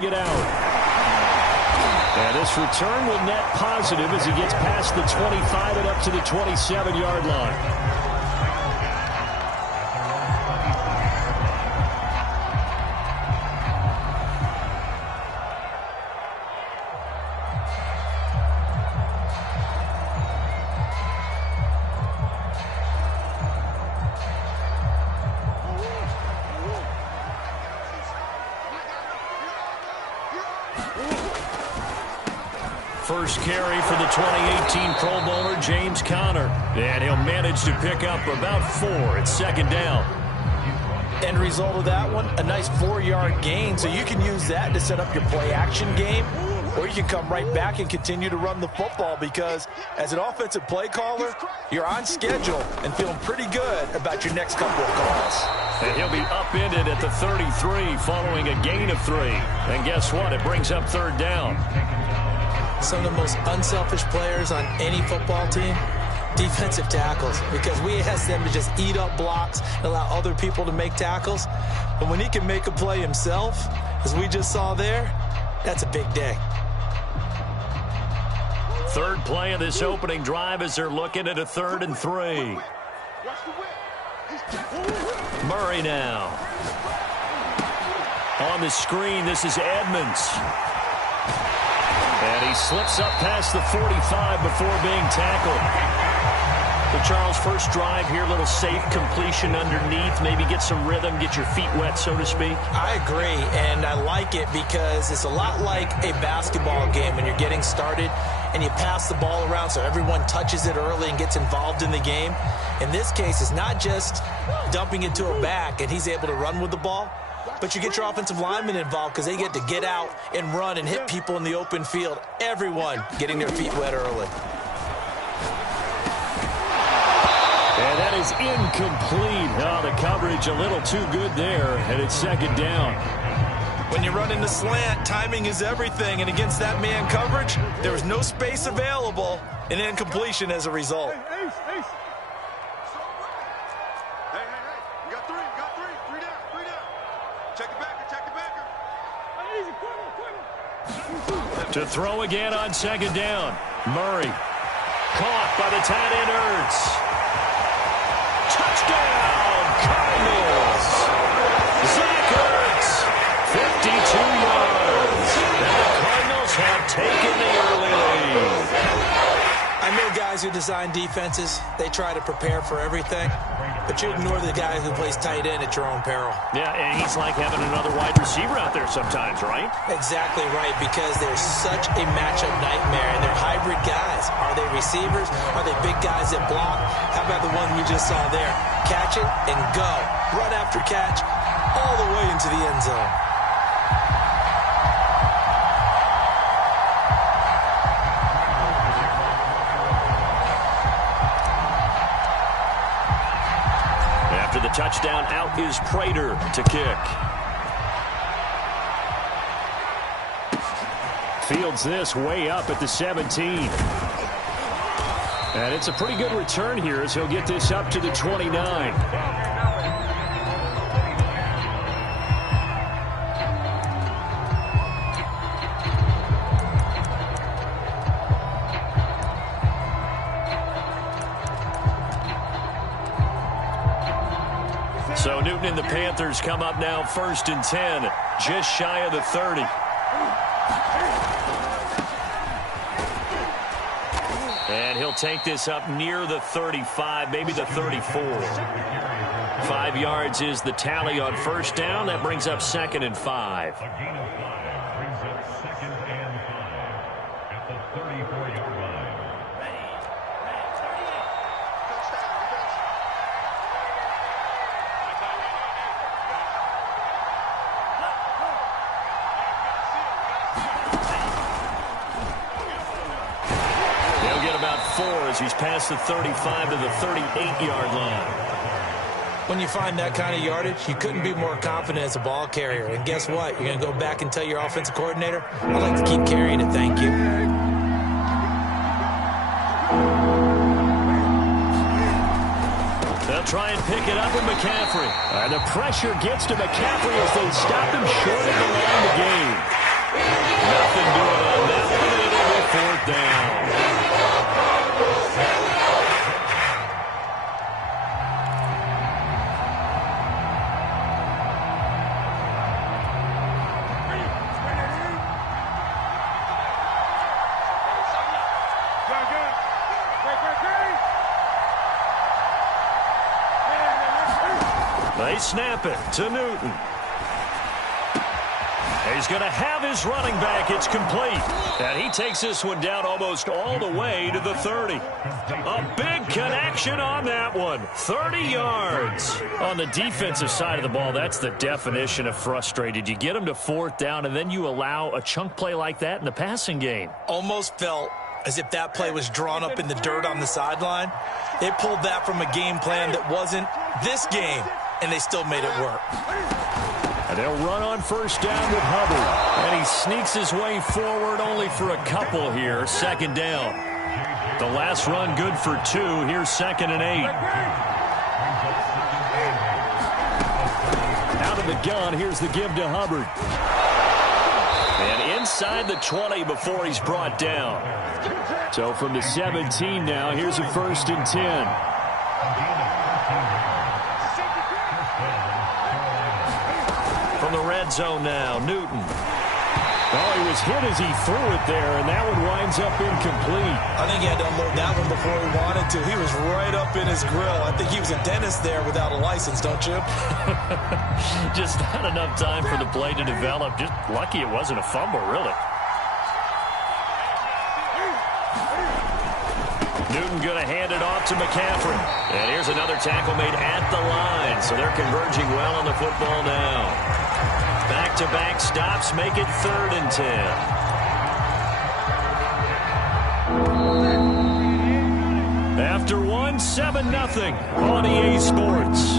Get out. And this return will net positive as he gets past the 25 and up to the 27-yard line. First carry for the 2018 Pro Bowler, James Conner. And he'll manage to pick up about 4 at second down. End result of that one, a nice 4-yard gain. So you can use that to set up your play-action game, or you can come right back and continue to run the football because as an offensive play caller, you're on schedule and feeling pretty good about your next couple of calls. And he'll be upended at the 33 following a gain of 3. And guess what? It brings up third down. Some of the most unselfish players on any football team, defensive tackles, because we ask them to just eat up blocks and allow other people to make tackles. But when he can make a play himself, as we just saw there, that's a big day. Third play of this opening drive as they're looking at a 3rd and 3. Murray now. On the screen, this is Edmonds. And he slips up past the 45 before being tackled. So Charles, first drive here, little safe completion underneath, maybe get some rhythm, get your feet wet, so to speak. I agree, and I like it because it's a lot like a basketball game when you're getting started and you pass the ball around so everyone touches it early and gets involved in the game. In this case, it's not just dumping it to a back and he's able to run with the ball, but you get your offensive linemen involved because they get to get out and run and hit people in the open field. Everyone getting their feet wet early. And that is incomplete. Oh, the coverage a little too good there, and it's second down. When you run in the slant, timing is everything, and against that man coverage, there was no space available, and incompletion as a result. Ace. Hey. You got three. Three down. Check the backer. Easy, quick. To throw again on second down. Murray. Caught by the tight end Ertz. Touchdown, Cardinals. Zach Ertz, 52 yards. And the Cardinals have taken the early lead. I know guys who design defenses, they try to prepare for everything, but you ignore the guy who plays tight end at your own peril. Yeah, and he's like having another wide receiver out there sometimes, right? Exactly right, because there's such a matchup nightmare, and they're hybrid guys. Are they receivers? Are they big guys that block? How about the one we just saw there? Catch it and go. Run after catch all the way into the end zone. After the touchdown, out is Prater to kick. Fields this way up at the 17. And it's a pretty good return here as he'll get this up to the 29. So Newton and the Panthers come up now 1st and 10, just shy of the 30. And he'll take this up near the 35, maybe the 34. 5 yards is the tally on first down. That brings up 2nd and 5. A gain of 5 brings up 2nd and 5 at the 34-yard line. He'll get about 4 as he's past the 35 to the 38-yard line. When you find that kind of yardage, you couldn't be more confident as a ball carrier. And guess what? You're going to go back and tell your offensive coordinator, I'd like to keep carrying it, thank you. They'll try and pick it up with McCaffrey. And the pressure gets to McCaffrey as they stop him short of the line of the game. snap it to Newton. He's going to have his running back. It's complete. And he takes this one down almost all the way to the 30. A big connection on that one. 30 yards. On the defensive side of the ball, that's the definition of frustrated. You get them to 4th down, and then you allow a chunk play like that in the passing game. Almost felt as if that play was drawn up in the dirt on the sideline. They pulled that from a game plan that wasn't this game, and they still made it work. And they'll run on 1st down with Hubbard. And he sneaks his way forward only for a couple here. 2nd down. The last run good for 2. Here's 2nd and 8. Out of the gun, here's the give to Hubbard. And inside the 20 before he's brought down. So from the 17 now, here's a 1st and 10. From the red zone now, Newton. Oh, he was hit as he threw it there, and that one winds up incomplete. I think he had to unload that one before he wanted to. He was right up in his grill. I think he was a dentist there without a license, don't you? Just not enough time for the play to develop. Just lucky it wasn't a fumble, really. Newton going to hand it off to McCaffrey. And here's another tackle made at the line. So they're converging well on the football now. Back-to-back stops make it 3rd and 10. After one, 7-0 on EA Sports.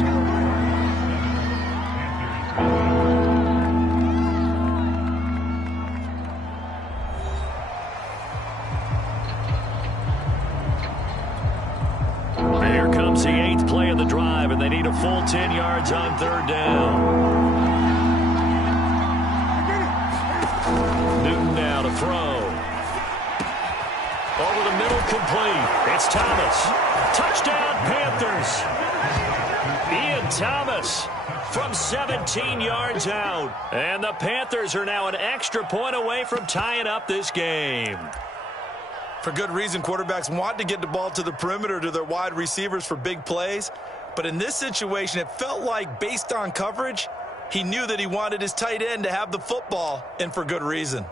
Here comes the 8th play of the drive, and they need a full 10 yards on 3rd down. Newton now to throw. Over the middle, complete. It's Thomas. Touchdown, Panthers. Ian Thomas from 17 yards out. And the Panthers are now an extra point away from tying up this game. For good reason, quarterbacks want to get the ball to the perimeter to their wide receivers for big plays. But in this situation, it felt like, based on coverage, he knew that he wanted his tight end to have the football, and for good reason.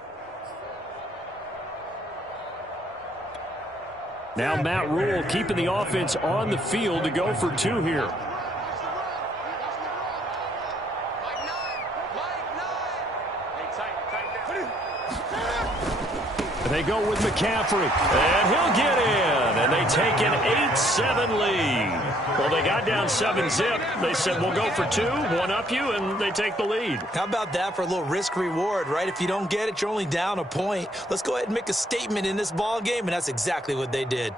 Now Matt Rule keeping the offense on the field to go for 2 here. They go with McCaffrey, and he'll get in, and they take an 8-7 lead. Well, they got down 7-zip. They said, we'll go for 2, one up you, and they take the lead. How about that for a little risk-reward, right? If you don't get it, you're only down a point. Let's go ahead and make a statement in this ball game, and that's exactly what they did.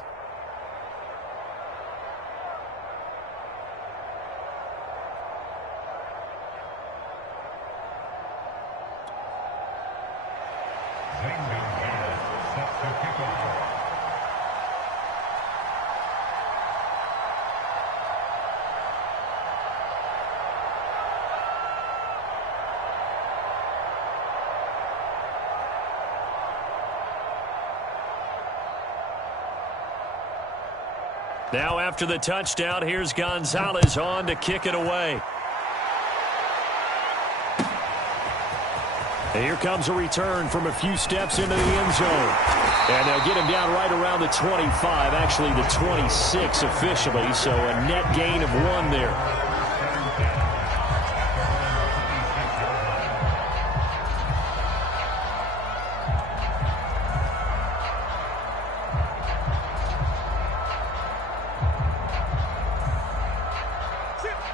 Now after the touchdown, here's Gonzalez on to kick it away. And here comes a return from a few steps into the end zone. And they'll get him down right around the 25, actually the 26 officially, so a net gain of 1 there.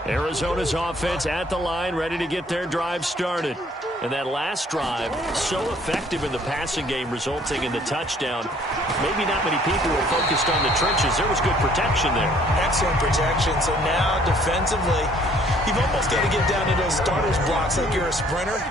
Arizona's offense at the line, ready to get their drive started. And that last drive, so effective in the passing game, resulting in the touchdown. Maybe not many people were focused on the trenches. There was good protection there. Excellent protection. So now, defensively, you've almost got to get down to those starters blocks like you're a sprinter.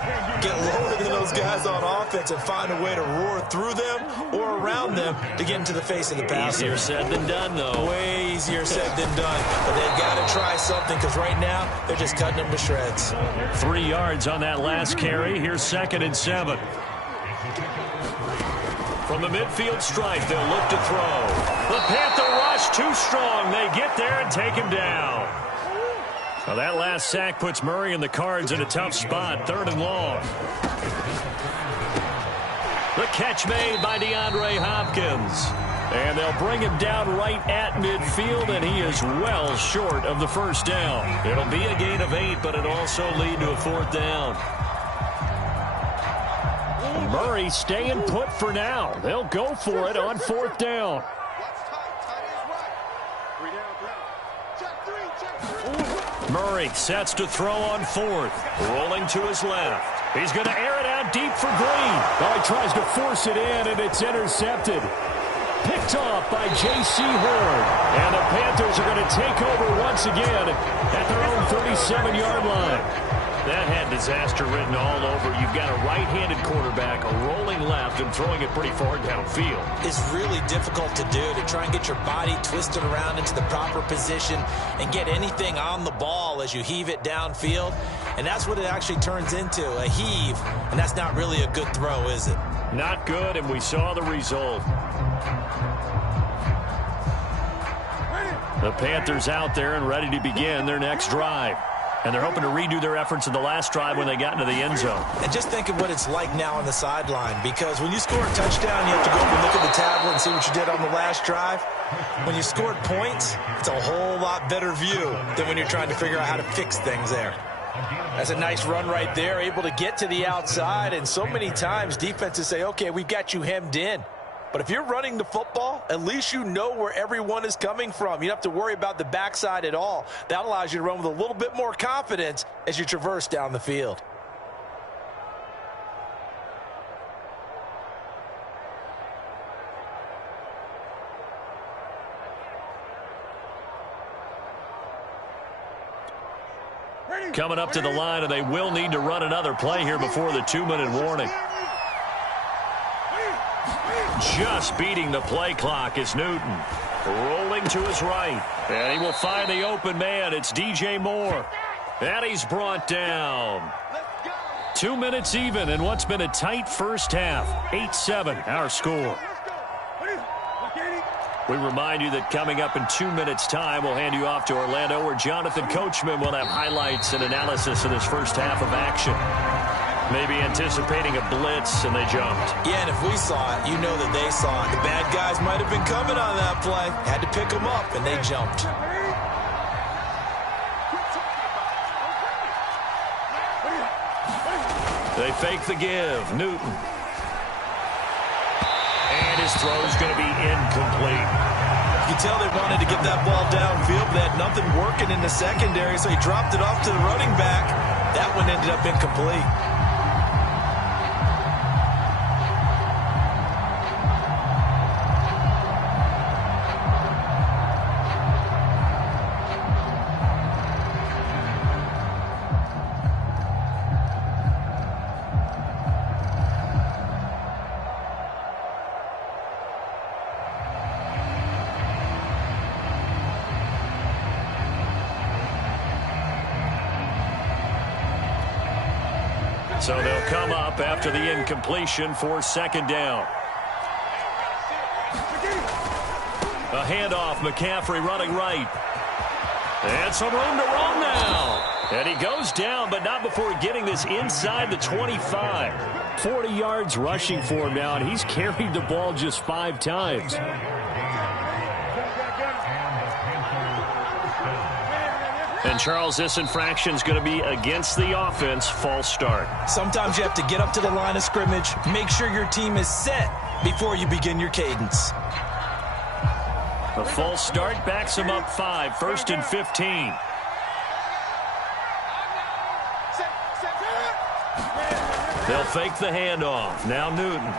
Get lower than those guys on offense and find a way to roar through them or around them to get into the face of the passer. Easier said than done, though. Way easier said than done. But they've got to try something because right now, they're just cutting them to shreds. 3 yards on that last carry. Here's 2nd and 7. From the midfield stripe, they'll look to throw. The Panther rush too strong. They get there and take him down. Well, that last sack puts Murray and the Cards in a tough spot. 3rd and long. The catch made by DeAndre Hopkins. And they'll bring him down right at midfield, and he is well short of the first down. It'll be a gain of 8, but it'll also lead to a 4th down. Murray staying put for now. They'll go for it on 4th down. Murray sets to throw on 4th. Rolling to his left. He's going to air it out deep for Green. Oh, he tries to force it in, and it's intercepted. Picked off by J.C. Horn. And the Panthers are going to take over once again at their own 37-yard line. That had disaster written all over. You've got a right-handed quarterback, a rolling left, and throwing it pretty far downfield. It's really difficult to do, to try and get your body twisted around into the proper position and get anything on the ball as you heave it downfield. And that's what it actually turns into, a heave. And that's not really a good throw, is it? Not good, and we saw the result. The Panthers out there and ready to begin their next drive. And they're hoping to redo their efforts in the last drive when they got into the end zone. And just think of what it's like now on the sideline, because when you score a touchdown, you have to go up and look at the tablet and see what you did on the last drive. When you scored points, it's a whole lot better view than when you're trying to figure out how to fix things there. That's a nice run right there, able to get to the outside. And so many times defenses say, okay, we've got you hemmed in. But if you're running the football, at least you know where everyone is coming from. You don't have to worry about the backside at all. That allows you to run with a little bit more confidence as you traverse down the field. Coming up to the line, and they will need to run another play here before the 2-minute warning. Just beating the play clock is Newton. Rolling to his right. And he will find the open man. It's DJ Moore. And he's brought down. 2 minutes even in what's been a tight first half. 8-7 our score. We remind you that coming up in 2 minutes' time, we'll hand you off to Orlando, where Jonathan Coachman will have highlights and analysis of this first half of action. Maybe anticipating a blitz, and they jumped. Yeah, and if we saw it, you know that they saw it. The bad guys might have been coming on that play. Had to pick them up, and they jumped. They fake the give. Newton. And his throw is going to be incomplete. You can tell they wanted to get that ball downfield, but they had nothing working in the secondary, so he dropped it off to the running back. That one ended up incomplete. So they'll come up after the incompletion for 2nd down. A handoff, McCaffrey running right. And some room to run now. And he goes down, but not before getting this inside the 25. 40 yards rushing for him now, and he's carried the ball just 5 times. And, Charles, this infraction is going to be against the offense. False start. Sometimes you have to get up to the line of scrimmage, make sure your team is set before you begin your cadence. A false start backs him up 5, 1st and 15. They'll fake the handoff. Now Newton.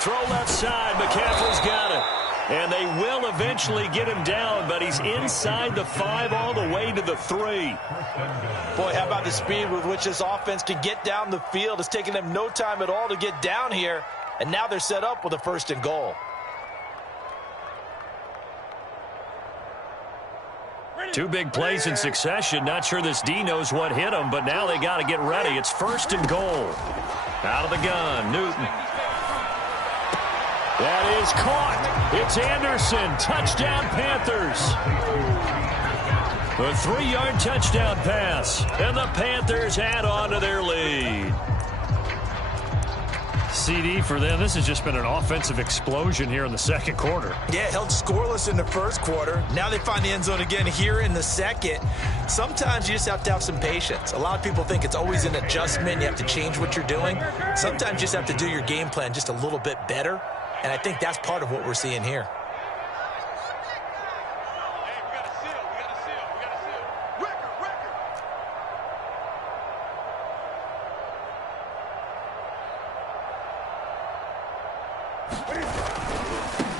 Throw left side. McCaffrey's got it. And they will eventually get him down, but he's inside the 5 all the way to the 3. Boy, how about the speed with which this offense can get down the field? It's taken them no time at all to get down here, and now they're set up with a 1st and goal. Two big plays in succession. Not sure this D knows what hit him, but now they got to get ready. It's 1st and goal. Out of the gun, Newton. That is caught. It's Anderson. Touchdown, Panthers. A 3-yard touchdown pass, and the Panthers add on to their lead. CD for them. This has just been an offensive explosion here in the second quarter. Yeah, held scoreless in the first quarter. Now they find the end zone again here in the second. Sometimes you just have to have some patience. A lot of people think it's always an adjustment. You have to change what you're doing. Sometimes you just have to do your game plan just a little bit better, and I think that's part of what we're seeing here.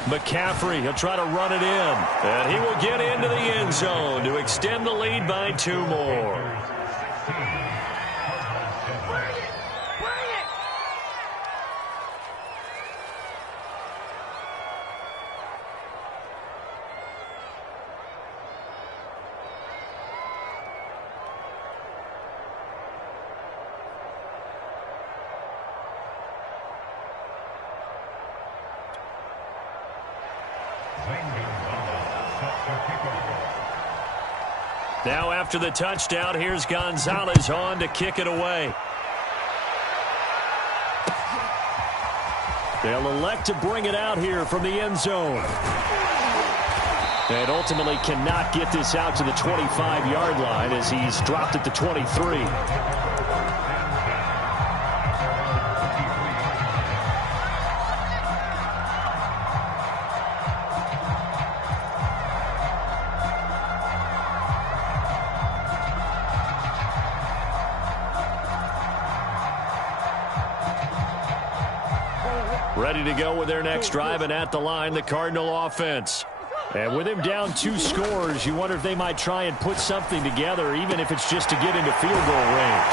McCaffrey, he'll try to run it in. And he will get into the end zone to extend the lead by 2 more. Now after the touchdown, here's Gonzalez on to kick it away. They'll elect to bring it out here from the end zone. And ultimately cannot get this out to the 25-yard line as he's dropped at the 23. Ready to go with their next drive, and at the line, the Cardinal offense. And with him down 2 scores, you wonder if they might try and put something together, even if it's just to get into field goal range.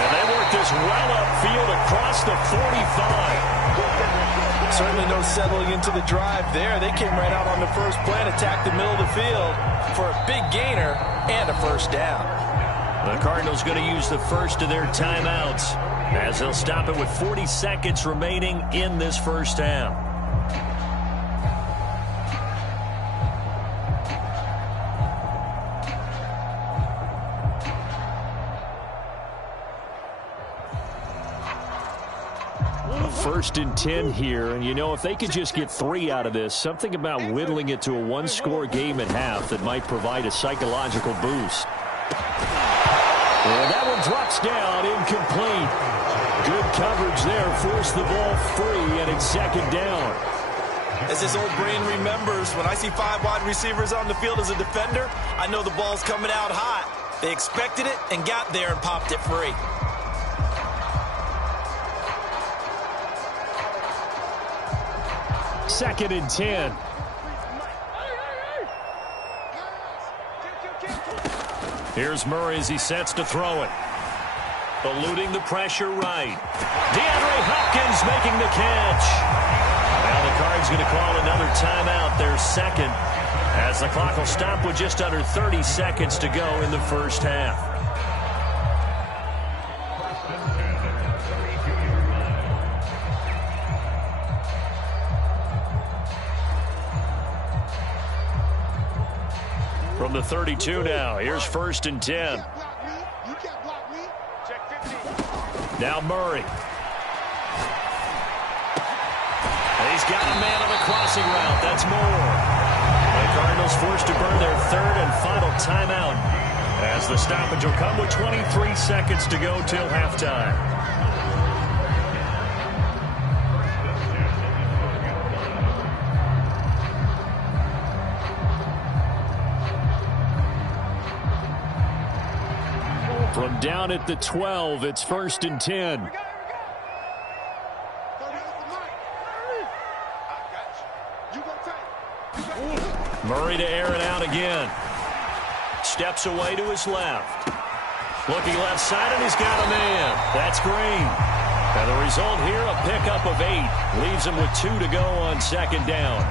And they work this well upfield across the 45. Certainly no settling into the drive there. They came right out on the first play and attacked the middle of the field for a big gainer and a first down. The Cardinals going to use the first of their timeouts as they'll stop it with 40 seconds remaining in this first half. First and 10 here, and you know, if they could just get 3 out of this, something about whittling it to a 1-score game at half that might provide a psychological boost. And that one drops down, incomplete. Good coverage there, forced the ball free, and it's second down. As this old brain remembers, when I see 5 wide receivers on the field as a defender, I know the ball's coming out hot. They expected it and got there and popped it free. Second and 10. Here's Murray as he sets to throw it. Eluding the pressure right. DeAndre Hopkins making the catch. Now the Cards going to call another timeout, their second, as the clock will stop with just under 30 seconds to go in the first half. From the 32 now, here's first and 10. Now Murray. And he's got a man on the crossing route. That's more. The Cardinals forced to burn their third and final timeout as the stoppage will come with 23 seconds to go till halftime. From down at the 12, it's first and 10. Murray to air it out again. Steps away to his left. Looking left side, and he's got a man. That's Green. And the result here, a pickup of 8. Leaves him with 2 to go on second down.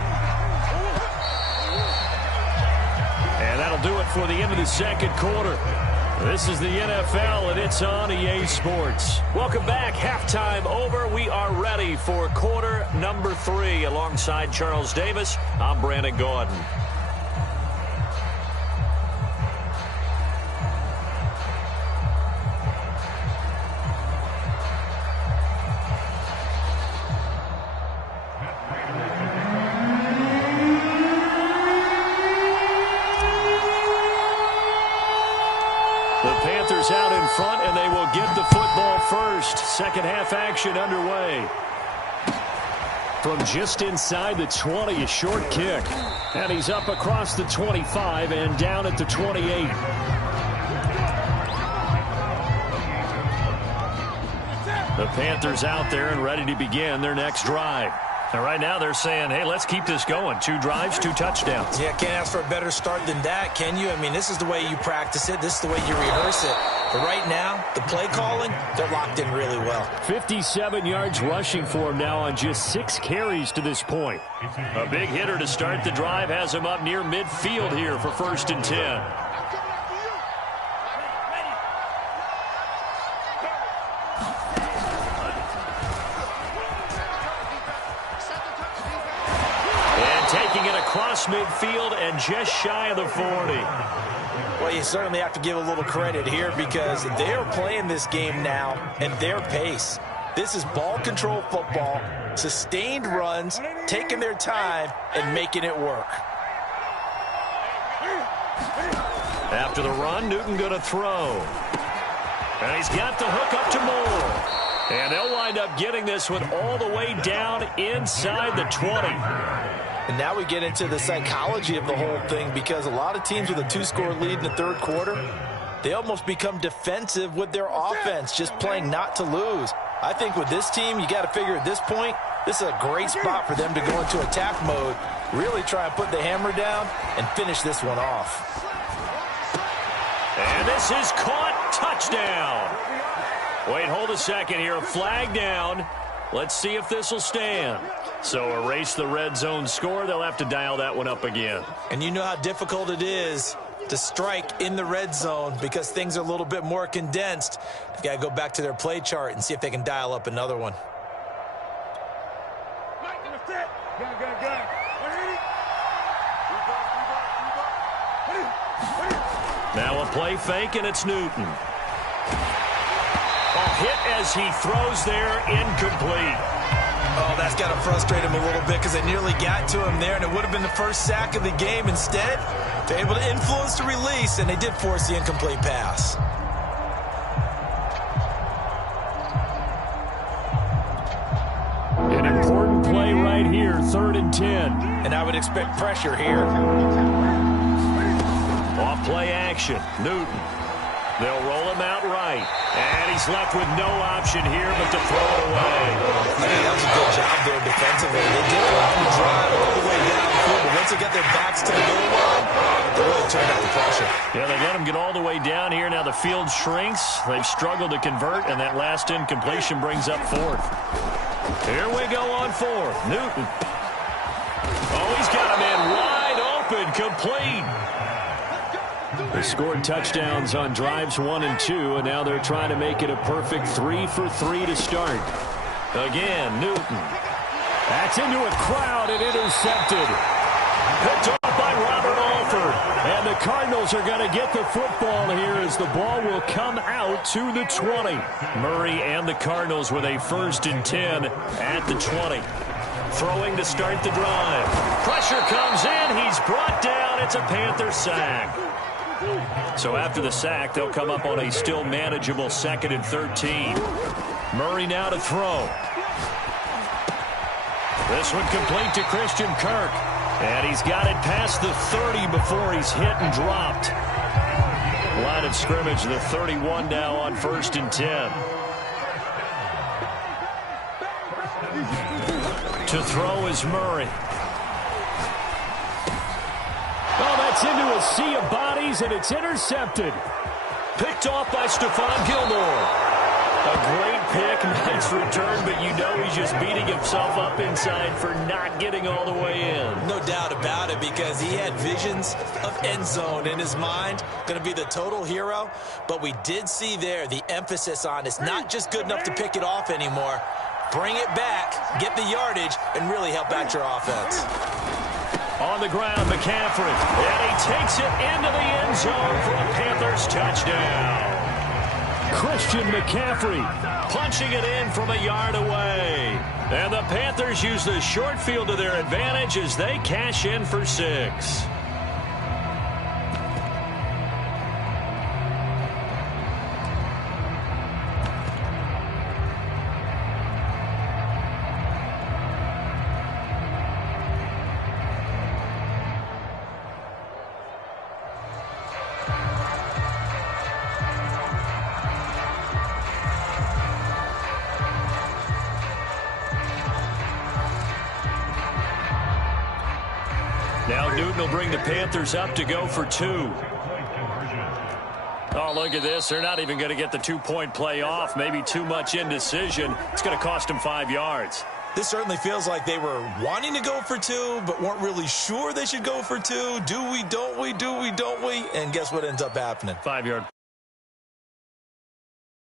And that'll do it for the end of the second quarter. This is the NFL, and it's on EA Sports. Welcome back. Halftime over. We are ready for quarter number 3. Alongside Charles Davis, I'm Brandon Gordon. first. Second half action underway. From just inside the 20, a short kick. And he's up across the 25 and down at the 28. The Panthers out there and ready to begin their next drive. And right now they're saying, hey, let's keep this going. 2 drives, 2 touchdowns. Yeah, can't ask for a better start than that, can you? I mean, this is the way you practice it. This is the way you rehearse it. But right now, the play calling, they're locked in really well. 57 yards rushing for him now on just 6 carries to this point. A big hitter to start the drive has him up near midfield here for 1st and 10. Taking it across midfield and just shy of the 40. Well, you certainly have to give a little credit here because they're playing this game now at their pace. This is ball control football, sustained runs, taking their time and making it work. After the run, Newton going to throw. And he's got the hook up to Moore. And they'll wind up getting this one all the way down inside the 20. And now we get into the psychology of the whole thing because a lot of teams with a 2-score lead in the 3rd quarter, they almost become defensive with their offense, just playing not to lose. I think with this team, you got to figure at this point, this is a great spot for them to go into attack mode, really try and put the hammer down and finish this one off. And this is caught. Touchdown. Wait, hold a second here. Flag down. Let's see if this will stand. So erase the red zone score. They'll have to dial that one up again. And you know how difficult it is to strike in the red zone because things are a little bit more condensed. They've got to go back to their play chart and see if they can dial up another one. Now a play fake, and it's Newton. A hit as he throws there, incomplete. Oh, that's got to frustrate him a little bit because they nearly got to him there, and it would have been the first sack of the game. Instead, they're able to influence the release, and they did force the incomplete pass. An important play right here, 3rd and 10. And I would expect pressure here. Off play action, Newton. They'll roll him out right. And he's left with no option here but to throw it away. I think that was a good job there defensively. They did allow him to drive all the way downfield, but once they got their backs to the goal line, they really turned up the pressure. Yeah, they let him get all the way down here. Now the field shrinks. They've struggled to convert, and that last incompletion brings up 4th. Here we go on 4th. Newton. Oh, he's got a man wide open, complete. They scored touchdowns on drives 1 and 2, and now they're trying to make it a perfect 3 for 3 to start. Again, Newton. That's into a crowd and intercepted. Picked off by Robert Alford. And the Cardinals are going to get the football here as the ball will come out to the 20. Murray and the Cardinals with a 1st and 10 at the 20. Throwing to start the drive. Pressure comes in. He's brought down. It's a Panther sack. So after the sack, they'll come up on a still manageable 2nd and 13. Murray now to throw. This one complete to Christian Kirk. And he's got it past the 30 before he's hit and dropped. Line of scrimmage, the 31 now on 1st and 10. To throw is Murray. Oh, that's into a sea of bodies, and it's intercepted. Picked off by Stephon Gilmore. A great pick, nice return, but you know he's just beating himself up inside for not getting all the way in. No doubt about it, because he had visions of end zone in his mind. Going to be the total hero, but we did see there the emphasis on it's not just good enough to pick it off anymore. Bring it back, get the yardage, and really help out your offense. On the ground, McCaffrey, and he takes it into the end zone for a Panthers touchdown. Christian McCaffrey punching it in from a yard away. And the Panthers use the short field to their advantage as they cash in for 6. Now Newton will bring the Panthers up to go for 2. Oh, look at this. They're not even going to get the 2-point play off. Maybe too much indecision. It's going to cost them 5 yards. This certainly feels like they were wanting to go for 2, but weren't really sure they should go for 2. Do we, don't we, do we, don't we? And guess what ends up happening? 5-yard